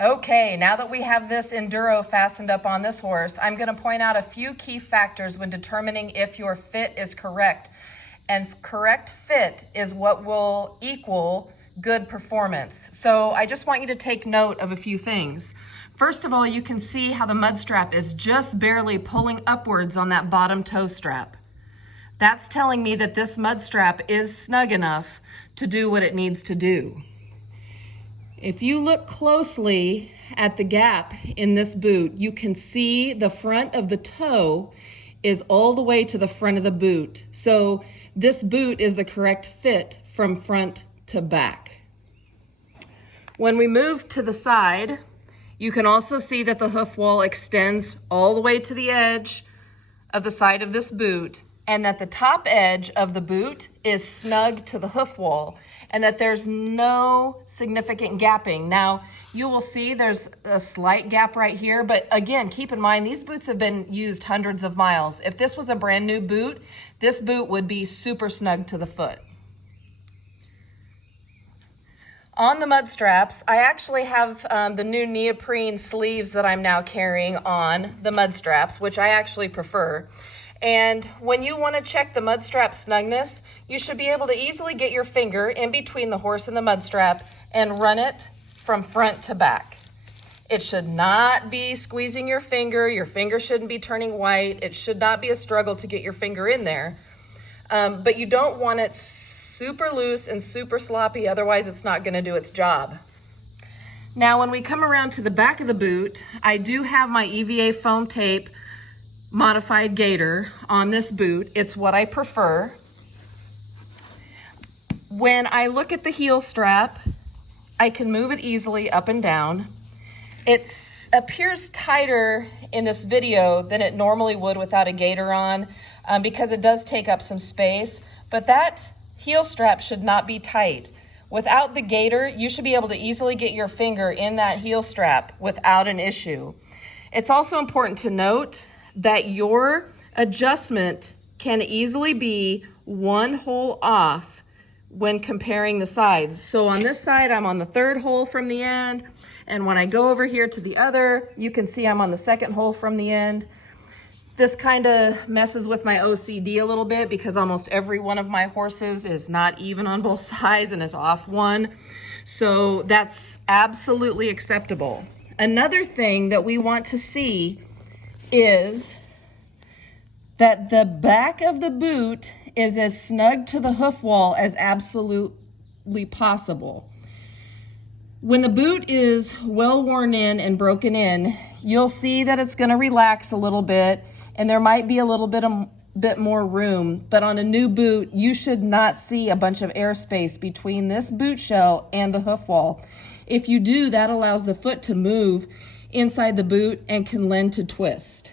Okay, now that we have this Enduro fastened up on this horse, I'm going to point out a few key factors when determining if your fit is correct. And correct fit is what will equal good performance. So I just want you to take note of a few things. First of all, you can see how the mud strap is just barely pulling upwards on that bottom toe strap. That's telling me that this mud strap is snug enough to do what it needs to do. If you look closely at the gap in this boot, you can see the front of the toe is all the way to the front of the boot. So this boot is the correct fit from front to back. When we move to the side, you can also see that the hoof wall extends all the way to the edge of the side of this boot, and that the top edge of the boot is snug to the hoof wall, and that there's no significant gapping. Now, you will see there's a slight gap right here, but again, keep in mind, these boots have been used hundreds of miles. If this was a brand new boot, this boot would be super snug to the foot. On the mud straps, I actually have the new neoprene sleeves that I'm now carrying on the mud straps, which I actually prefer. And when you want to check the mud strap snugness, you should be able to easily get your finger in between the horse and the mud strap and run it from front to back. It should not be squeezing your finger shouldn't be turning white, it should not be a struggle to get your finger in there. But you don't want it super loose and super sloppy, otherwise it's not going to do its job. Now when we come around to the back of the boot, I do have my EVA foam tape modified gaiter on this boot. It's what I prefer. When I look at the heel strap, I can move it easily up and down. It appears tighter in this video than it normally would without a gaiter on, because it does take up some space, but that heel strap should not be tight. Without the gaiter, you should be able to easily get your finger in that heel strap without an issue. It's also important to note that your adjustment can easily be one hole off when comparing the sides. So on this side, I'm on the third hole from the end, and when I go over here to the other, you can see I'm on the second hole from the end. This kind of messes with my OCD a little bit because almost every one of my horses is not even on both sides and is off one. So that's absolutely acceptable. Another thing that we want to see is that the back of the boot is as snug to the hoof wall as absolutely possible. When the boot is well worn in and broken in, you'll see that it's going to relax a little bit and there might be a little bit more room, but on a new boot, you should not see a bunch of airspace between this boot shell and the hoof wall. If you do, that allows the foot to move inside the boot and can lend to twist.